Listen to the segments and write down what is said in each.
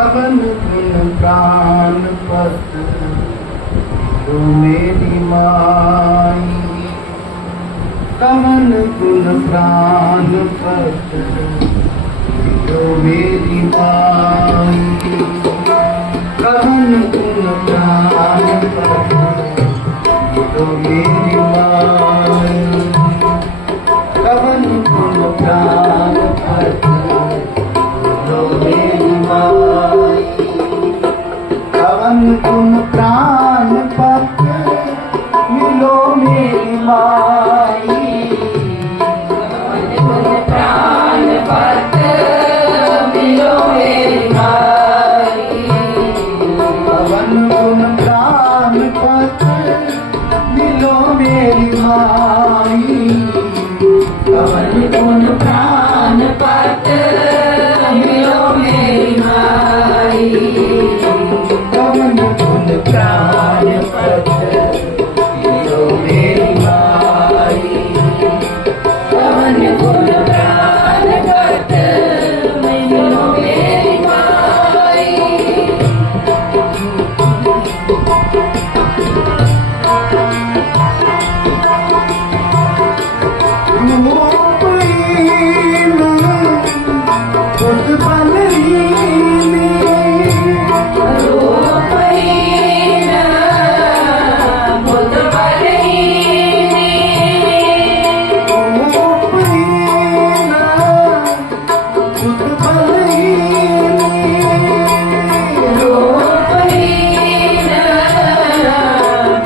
कवन गुण गान पत तू मेरी माई कवन गुण प्राण पत तू मेरी माई कवन गुण प्राण पत तू मेरी माई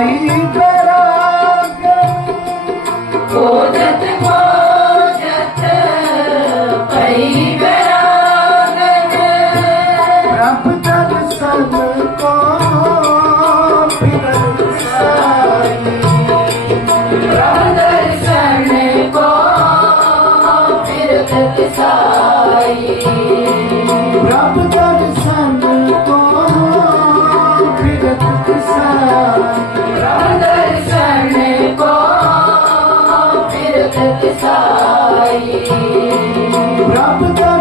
saída. जाए प्राप्त कर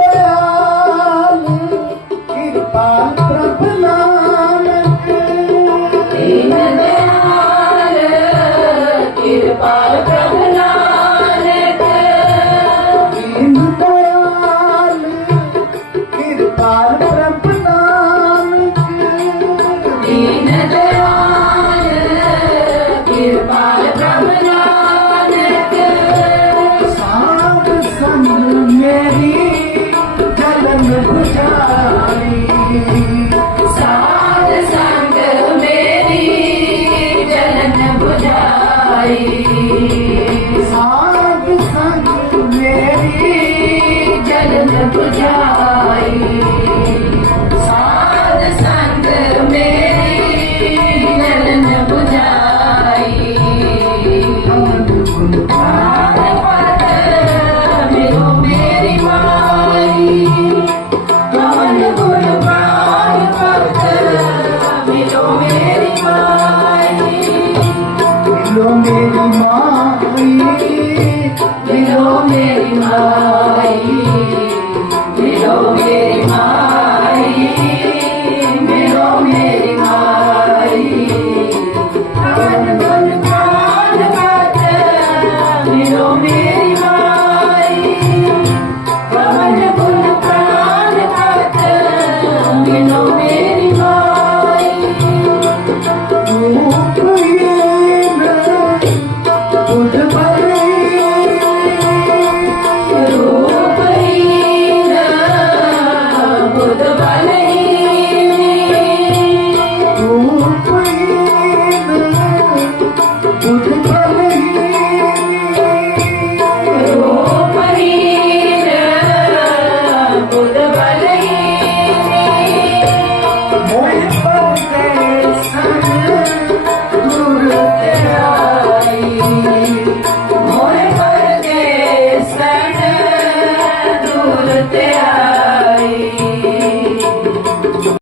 Yeah. Thank you.